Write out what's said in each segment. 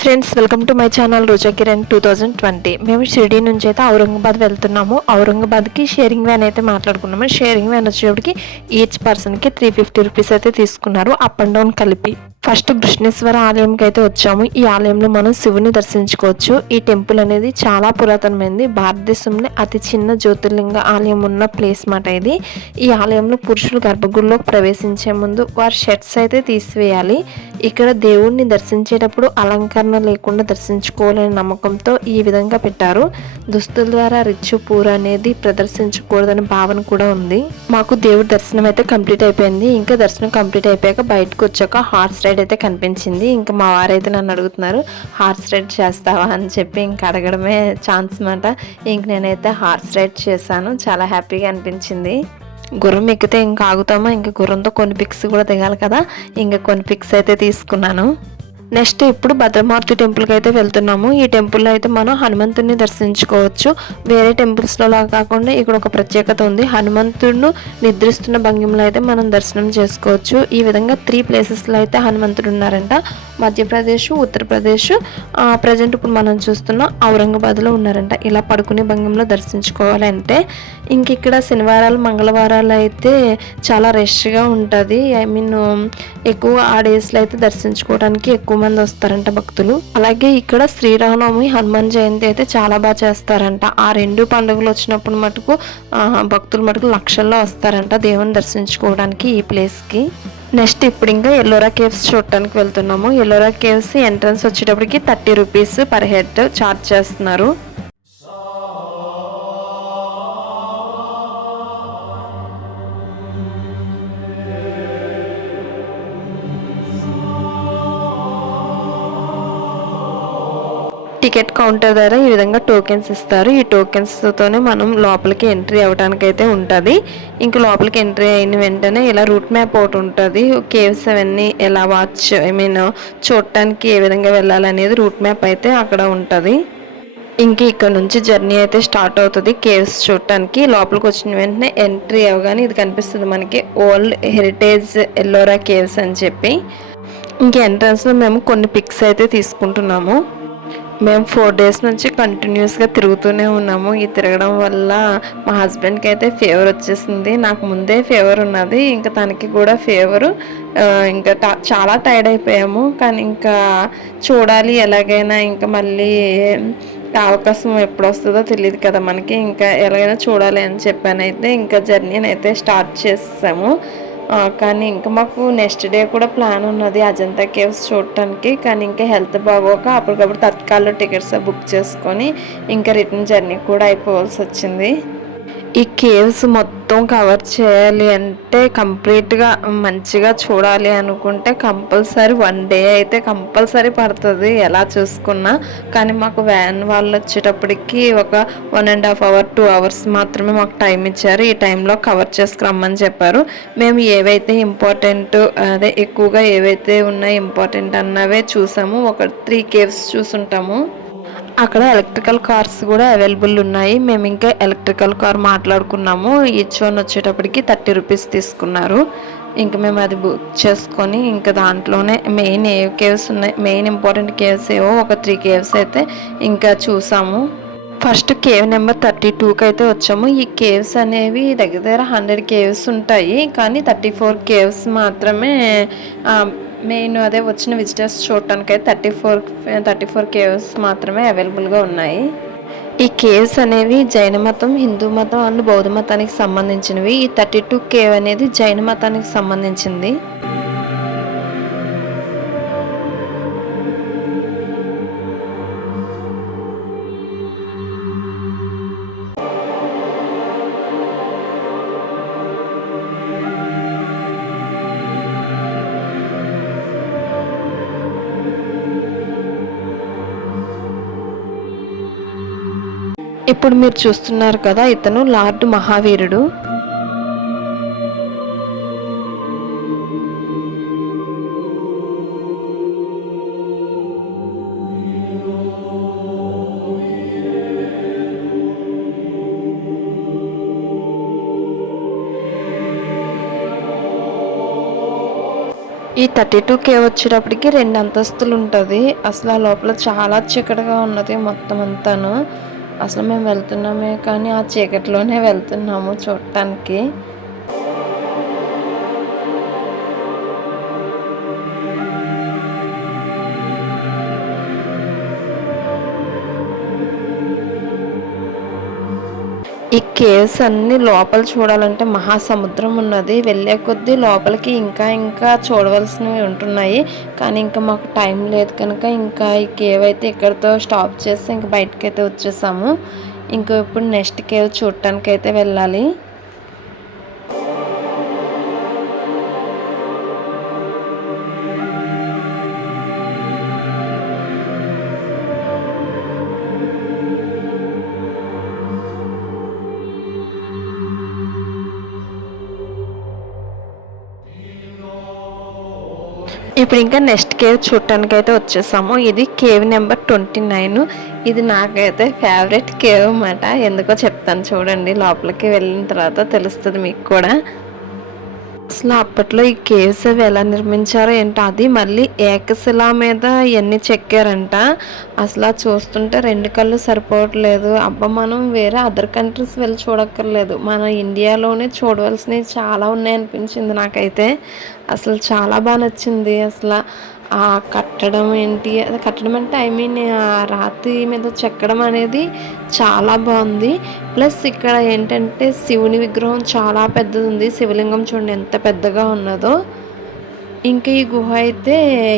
Hi friends, welcome to my channel Roja Kiran 2020. మేము షిరిడి నుంచి అయితే ఔరంగాబాద్ వెళ్తున్నాము. ఔరంగాబాద్కి షేరింగ్ వ్యాన్ అయితే మాట్లాడుకున్నాము. షేరింగ్ వ్యాన్ వచ్చేటప్పటికి ఈచ్ పర్సన్కి 350 రూపీస్ అయితే తీసుకున్నారు, అప్ అండ్ డౌన్ కలిపి. ఫస్ట్ కృష్ణేశ్వర ఆలయంకి అయితే వచ్చాము. ఈ ఆలయంలో మనం శివుని దర్శించుకోవచ్చు. ఈ టెంపుల్ అనేది చాలా పురాతనమైనది. భారతదేశంలో అతి చిన్న జ్యోతిర్లింగ ఆలయం ఉన్న ప్లేస్ మాట ఇది. ఈ ఆలయంలో పురుషులు గర్భగుడిలో ప్రవేశించే ముందు వారి షర్ట్స్ అయితే తీసివేయాలి. ఇక్కడ దేవుణ్ణి దర్శించేటప్పుడు అలంకరణ లేకుండా దర్శించుకోవాలనే నమ్మకంతో ఈ విధంగా పెట్టారు. దుస్తుల ద్వారా రిచ్ పూర్ అనేది ప్రదర్శించకూడదనే భావన కూడా ఉంది. మాకు దేవుడి దర్శనం అయితే కంప్లీట్ అయిపోయింది. ఇంకా దర్శనం కంప్లీట్ అయిపోయాక బయటకు వచ్చాక హార్స్ రైడ్ అయితే కనిపించింది. ఇంకా మా వారైతే నన్ను అడుగుతున్నారు, హార్స్ రైడ్ చేస్తావా అని చెప్పి. ఇంకా అడగడమే ఛాన్స్ మాట. ఇంక నేనైతే హార్స్ రైడ్ చేశాను. చాలా హ్యాపీగా అనిపించింది. గుర్రం ఎక్కితే ఇంకా ఆగుతామా, ఇంకా గుర్రంతో కొన్ని పిక్స్ కూడా దిగాలి కదా. ఇంకా కొన్ని పిక్స్ అయితే తీసుకున్నాను. నెక్స్ట్ ఇప్పుడు భద్రమారుతి టెంపుల్కి అయితే వెళ్తున్నాము. ఈ టెంపుల్లో అయితే మనం హనుమంతుడిని దర్శించుకోవచ్చు. వేరే టెంపుల్స్లో లాగా కాకుండా ఇక్కడ ఒక ప్రత్యేకత ఉంది. హనుమంతుడు నిద్రిస్తున్న భంగిమలో అయితే మనం దర్శనం చేసుకోవచ్చు. ఈ విధంగా 3 ప్లేసెస్లో అయితే హనుమంతుడు ఉన్నారంట. మధ్యప్రదేశ్, ఉత్తరప్రదేశ్, ప్రజెంట్ ఇప్పుడు మనం చూస్తున్న ఔరంగాబాద్లో ఉన్నారంట. ఇలా పడుకునే భంగిమలో దర్శించుకోవాలంటే ఇంక ఇక్కడ శనివారాలు, మంగళవారాలు అయితే చాలా రష్గా ఉంటుంది. ఎక్కువ ఆ డేస్లో అయితే దర్శించుకోవడానికి ఎక్కువ మంది వస్తారంట భక్తులు. అలాగే ఇక్కడ శ్రీరామనవమి, హనుమాన్ జయంతి అయితే చాలా బాగా చేస్తారంట. ఆ 2 పండుగలు వచ్చినప్పుడు మటుకు భక్తులు మటుకు లక్షల్లో వస్తారంట దేవుని దర్శించుకోవడానికి ఈ ప్లేస్కి. నెక్స్ట్ ఇప్పుడు ఇంకా ఎల్లోరా కేవ్స్ చూడటానికి వెళ్తున్నాము. ఎల్లోరా కేవ్స్ ఎంట్రన్స్ వచ్చేటప్పటికి 30 రూపీస్ పర్ హెడ్ ఛార్జ్ చేస్తున్నారు. టికెట్ కౌంటర్ దగ్గర ఈ విధంగా టోకెన్స్ ఇస్తారు. ఈ టోకెన్స్తోనే మనం లోపలికి ఎంట్రీ అవ్వడానికి అయితే ఉంటుంది. ఇంక లోపలికి ఎంట్రీ అయిన వెంటనే ఇలా రూట్ మ్యాప్ ఒకటి ఉంటుంది. కేవ్స్ అవన్నీ ఎలా చూడటానికి ఏ విధంగా వెళ్ళాలనేది రూట్ మ్యాప్ అయితే అక్కడ ఉంటుంది. ఇంక ఇక్కడ నుంచి జర్నీ అయితే స్టార్ట్ అవుతుంది కేవ్స్ చూడటానికి. లోపలికి వచ్చిన వెంటనే ఎంట్రీ అవ్వగానే ఇది కనిపిస్తుంది మనకి, ఓల్డ్ హెరిటేజ్ ఎల్లోరా కేవ్స్ అని చెప్పి. ఇంక ఎంట్రన్స్లో మేము కొన్ని పిక్స్ అయితే తీసుకుంటున్నాము. మేము 4 డేస్ నుంచి కంటిన్యూస్గా తిరుగుతూనే ఉన్నాము. ఈ తిరగడం వల్ల మా హస్బెండ్కి అయితే ఫీవర్ వచ్చేసింది. నాకు ముందే ఫీవర్ ఉన్నది, ఇంకా తనకి కూడా ఫీవరు. ఇంకా చాలా టైర్డ్ అయిపోయాము. కానీ ఇంకా చూడాలి ఎలాగైనా. ఇంకా మళ్ళీ అవకాశం ఎప్పుడు వస్తుందో తెలియదు కదా మనకి. ఇంకా ఎలాగైనా చూడాలి అని చెప్పానైతే ఇంకా జర్నీని అయితే స్టార్ట్ చేసాము. కానీ ఇంకా మాకు నెక్స్ట్ డే కూడా ప్లాన్ ఉన్నది అజంతా కేవ్స్ చూడటానికి. కానీ ఇంకా హెల్త్ బాగోక అప్పటికప్పుడు తత్కాల్లో టికెట్స్ బుక్ చేసుకొని ఇంకా రిటర్న్ జర్నీ కూడా అయిపోవాల్సి వచ్చింది. ఈ కేవ్స్ మొత్తం కవర్ చేయాలి అంటే, కంప్లీట్గా మంచిగా చూడాలి అనుకుంటే కంపల్సరీ 1 డే అయితే కంపల్సరీ పడుతుంది ఎలా చూసుకున్నా. కానీ మాకు వ్యాన్ వాళ్ళు వచ్చేటప్పటికి ఒక 1.5 hour 2 hours మాత్రమే మాకు టైం ఇచ్చారు. ఈ టైంలో కవర్ చేసుకురమ్మని చెప్పారు. మేము ఏవైతే ఇంపార్టెంట్, ఎక్కువగా ఏవైతే ఉన్నాయి ఇంపార్టెంట్ అన్నవే చూసాము. ఒక 3 కేవ్స్ చూసుంటాము. అక్కడ ఎలక్ట్రికల్ కార్స్ కూడా అవైలబుల్ ఉన్నాయి. మేము ఇంకా ఎలక్ట్రికల్ కార్ మాట్లాడుకున్నాము. ఈచ్ వన్ వచ్చేటప్పటికి 30 రూపీస్ తీసుకున్నారు. ఇంకా మేము అది బుక్ చేసుకొని ఇంకా దాంట్లోనే మెయిన్ ఏ కేవ్స్ ఉన్నాయి, మెయిన్ ఇంపార్టెంట్ కేవ్స్ ఏవో ఒక 3 కేవ్స్ అయితే ఇంకా చూసాము. ఫస్ట్ కేవ్ నెంబర్ 32కి అయితే వచ్చాము. ఈ కేవ్స్ అనేవి దగ్గర దగ్గర 100 కేవ్స్ ఉంటాయి. కానీ 34 కేవ్స్ మాత్రమే మెయిన్ వచ్చిన విజిటర్స్ చూడటానికి అయితే 34 కేవ్స్ మాత్రమే అవైలబుల్గా ఉన్నాయి. ఈ కేవ్స్ అనేవి జైన మతం, హిందూ మతం అండ్ బౌద్ధ మతానికి సంబంధించినవి. ఈ 32 కేవ్ అనేది జైన మతానికి సంబంధించింది. ఇప్పుడు మీరు చూస్తున్నారు కదా, ఇతను లార్డ్ మహావీరుడు. ఈ 32 కేవ్ వచ్చేటప్పటికి 2 అంతస్తులు ఉంటుంది. అసలు ఆ లోపల చాలా చీకటిగా ఉన్నది మొత్తం అంతాను. అసలు మేము వెళ్తున్నామే కానీ ఆ చీకటిలోనే వెళ్తున్నాము చూడటానికి. ఈ కేవ్స్ అన్ని లోపల చూడాలంటే మహాసముద్రం ఉన్నది. వెళ్ళే కొద్దీ లోపలికి ఇంకా ఇంకా చూడవలసినవి ఉంటున్నాయి. కానీ ఇంకా మాకు టైం లేదు కనుక ఇంకా ఈ కేవ్ అయితే ఇక్కడితో స్టాప్ చేసి ఇంక బయటకైతే వచ్చేసాము. ఇంకా ఇప్పుడు నెక్స్ట్ కేవ్ చూడటానికి అయితే వెళ్ళాలి. ఇప్పుడు ఇంకా నెక్స్ట్ కేవ్ చూడటానికి అయితే వచ్చేసాము. ఇది కేవ్ నెంబర్ 29. ఇది నాకైతే ఫేవరెట్ కేవ్ అన్నమాట. ఎందుకో చెప్తాను చూడండి, లోపలికి వెళ్ళిన తర్వాత తెలుస్తుంది మీకు కూడా. అసలు అప్పట్లో ఈ కేవ్స్ అవి ఎలా నిర్మించారో ఏంటో, అది మళ్ళీ ఏకశిలా మీద ఇవన్నీ చెక్కారంట. అసలు చూస్తుంటే 2 కళ్ళు సరిపోవట్లేదు. అబ్బా, మనం వేరే అదర్ కంట్రీస్ వెళ్ళి చూడక్కర్లేదు, మన ఇండియాలోనే చూడవలసినవి చాలా ఉన్నాయనిపించింది నాకైతే. అసలు చాలా బాగా నచ్చింది. అసలు ఆ కట్టడం ఏంటి, అది కట్టడం అంటే ఐ మీన్ ఆ రాతి మీద చెక్కడం అనేది చాలా బాగుంది. ప్లస్ ఇక్కడ ఏంటంటే శివుని విగ్రహం చాలా పెద్దది ఉంది. శివలింగం చూడండి ఎంత పెద్దగా ఉన్నదో. ఇంకా ఈ గుహ అయితే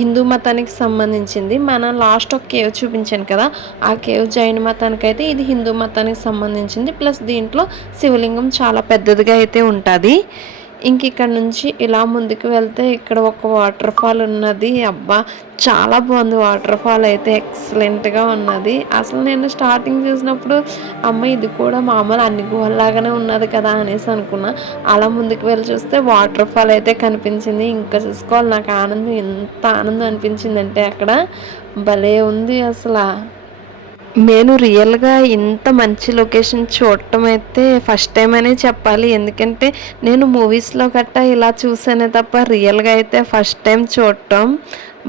హిందూ మతానికి సంబంధించింది. మన లాస్ట్ ఒక కేవ్ చూపించాను కదా, ఆ కేవ్ జైన మతానికి అయితే, ఇది హిందూ మతానికి సంబంధించింది. ప్లస్ దీంట్లో శివలింగం చాలా పెద్దదిగా అయితే ఉంటుంది. ఇంక ఇక్కడ నుంచి ఇలా ముందుకు వెళ్తే ఇక్కడ ఒక వాటర్ ఫాల్ ఉన్నది. అబ్బా, చాలా బాగుంది. వాటర్ ఫాల్ అయితే ఎక్సలెంట్గా ఉన్నది. అసలు నేను స్టార్టింగ్ చూసినప్పుడు అమ్మ ఇది కూడా మామూలు అన్ని గుహల్లాగానే ఉన్నది కదా అనేసి అనుకున్నా. అలా ముందుకు వెళ్ళి చూస్తే వాటర్ ఫాల్ అయితే కనిపించింది. ఇంకా చూసుకోవాలి, నాకు ఆనందం ఎంత ఆనందం అనిపించిందంటే అక్కడ భలే ఉంది అసలు. నేను రియల్గా ఇంత మంచి లొకేషన్ చూడటం అయితే ఫస్ట్ టైం అనే చెప్పాలి. ఎందుకంటే నేను మూవీస్లో గట్టా ఇలా చూసానే తప్ప రియల్గా అయితే ఫస్ట్ టైం చూడటం.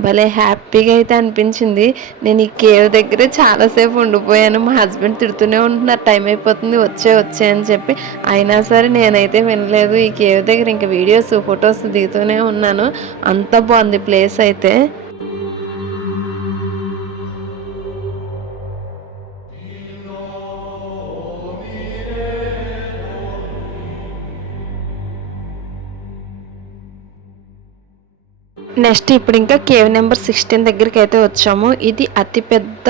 భలే హ్యాపీగా అయితే అనిపించింది. నేను ఈ కేవ్ దగ్గరే చాలాసేపు ఉండిపోయాను. మా హస్బెండ్ తిడుతూనే ఉంటున్నారు, టైం అయిపోతుంది వచ్చే అని చెప్పి. అయినా సరే నేనైతే వినలేదు. ఈ కేవ్ దగ్గర ఇంకా వీడియోస్ ఫొటోస్ దిగుతూనే ఉన్నాను. అంత బాగుంది ప్లేస్ అయితే. నెక్స్ట్ ఇప్పుడు ఇంకా కేవ్ నెంబర్ 16 దగ్గరికి అయితే వచ్చాము. ఇది అతిపెద్ద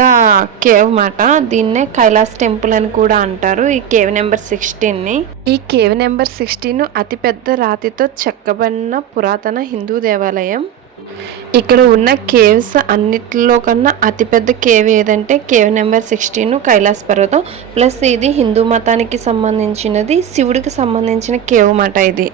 కేవ్ మాట. దీన్నే కైలాస్ టెంపుల్ అని కూడా అంటారు ఈ కేవ్ నెంబర్ 16ని. ఈ కేవ్ నెంబర్ 16 అతిపెద్ద రాతితో చెక్కబడిన పురాతన హిందూ దేవాలయం. ఇక్కడ ఉన్న కేవ్స్ అన్నిటిలో కన్నా అతిపెద్ద కేవ్ ఏదంటే కేవ్ నెంబర్ 16 కైలాస్ పర్వతం. ప్లస్ ఇది హిందూ మతానికి సంబంధించినది, శివుడికి సంబంధించిన కేవ్ మాట ఇది.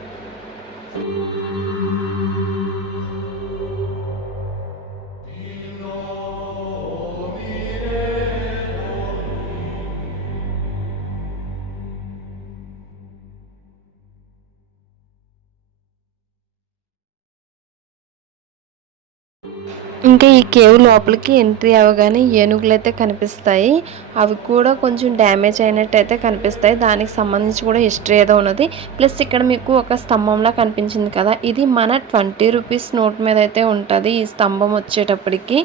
ఇంకా ఈ కేవ్ లోపలికి ఎంట్రీ అవ్వగానే ఏనుగులు అయితే కనిపిస్తాయి. అవి కూడా కొంచెం డ్యామేజ్ అయినట్టు అయితే కనిపిస్తాయి. దానికి సంబంధించి కూడా హిస్టరీ ఏదో ఉన్నది. ప్లస్ ఇక్కడ మీకు ఒక స్తంభంలా కనిపించింది కదా, ఇది మన 20 రూపీస్ నోట్ మీద అయితే ఉంటుంది. ఈ స్తంభం వచ్చేటప్పటికి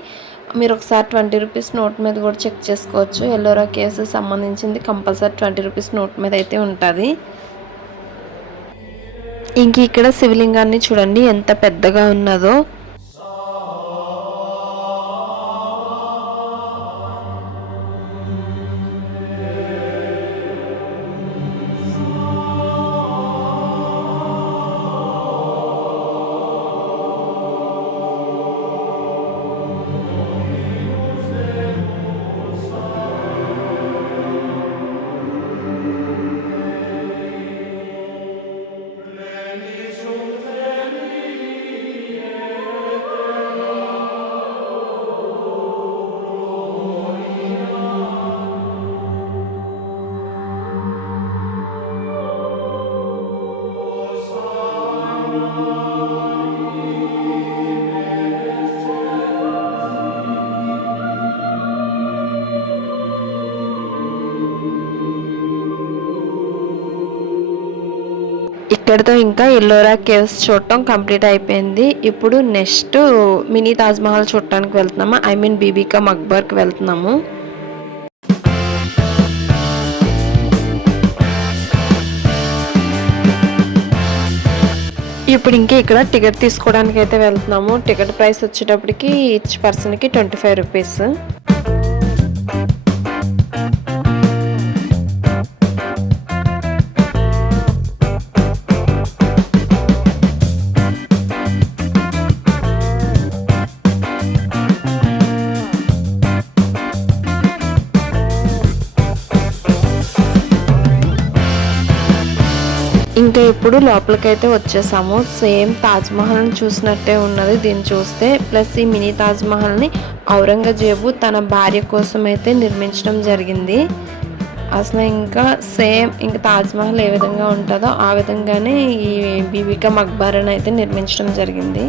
మీరు ఒకసారి 20 రూపీస్ నోట్ మీద కూడా చెక్ చేసుకోవచ్చు. ఎల్లోరా కేవ్స్ సంబంధించింది కంపల్సరీ 20 రూపీస్ నోట్ మీద అయితే ఉంటుంది. ఇంక ఇక్కడ శివలింగాన్ని చూడండి ఎంత పెద్దగా ఉన్నదో. ఇక్కడితో ఇంకా ఎల్లోరా కేవ్స్ చూడటం కంప్లీట్ అయిపోయింది. ఇప్పుడు నెక్స్ట్ మినీ తాజ్మహల్ చూడటానికి వెళ్తున్నాము. ఐ మీన్ బీబీకా మక్బర్కి వెళ్తున్నాము. ఇప్పుడు ఇంకా ఇక్కడ టికెట్ తీసుకోవడానికి అయితే వెళ్తున్నాము. టికెట్ ప్రైస్ వచ్చేటప్పటికి ఈచ్ పర్సన్కి 25 రూపీస్. ఇంకా ఇప్పుడు లోపలికైతే వచ్చేసాము. సేమ్ తాజ్మహల్ని చూసినట్టే ఉన్నది దీన్ని చూస్తే. ప్లస్ ఈ మినీ తాజ్మహల్ని ఔరంగజేబు తన భార్య కోసం అయితే నిర్మించడం జరిగింది. అసలు ఇంకా సేమ్ ఇంకా తాజ్మహల్ ఏ విధంగా ఉంటుందో ఆ విధంగానే ఈ బీబీకా మక్బరాని అయితే నిర్మించడం జరిగింది.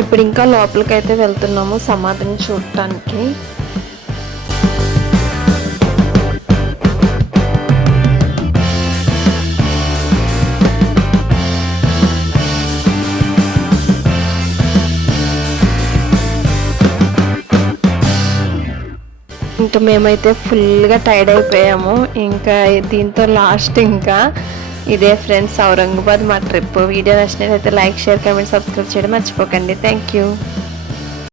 ఇప్పుడు ఇంకా లోపలికైతే వెళ్తున్నాము సమాధిని చూడటానికి. ఇంకా మేమైతే ఫుల్గా టైర్డ్ అయిపోయాము. ఇంకా దీంతో లాస్ట్ ఇంకా ఇదే ఫ్రెండ్స్ ఔరంగాబాద్ మా ట్రిప్. వీడియో నచ్చినట్లయితే లైక్, షేర్, కామెంట్, సబ్స్క్రైబ్ చేయడం మర్చిపోకండి. Thank you.